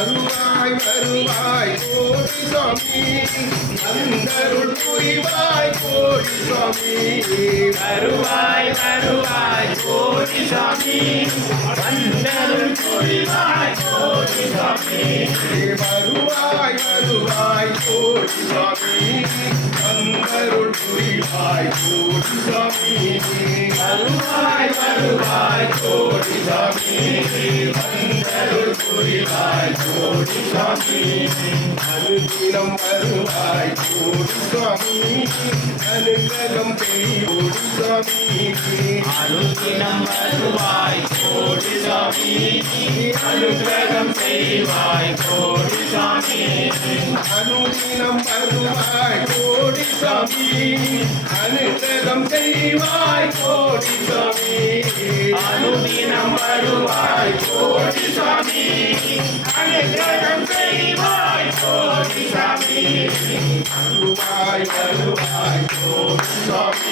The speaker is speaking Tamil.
வருவாய் வருவாய் கோடி சாமி வந்தருள் புரிவாய் கோடி சாமி வருவாய் வருவாய் கோடி சாமி வந்தருள் புரிவாய் கோடி சாமி வருவாய் வருவாய் கோடி சாமி வந்தருள் புரிவாய் கோடி சாமி வருவாய் வருவாய் கோடி சாமி வந்தருள் புரிவாய் கோடி சாமி அனுதினம் வருவாய் கோடி சாமி அனுகிரகம் கோடி சாமி அனுதினம் வருவாய் கோடி சாமி அனுகிரகம் செய்வாய் கோடி சாமி அனுதினம் வருவாய் கோடி சாமி அனுகிரகம் செய்வாய் கோடி சாமி அனுதினம் வருவாய் கோடி சாமி அனுகிரகம் செய்வாய் கோடி சாமி வருவாய் வருவாய் கோடி சாமி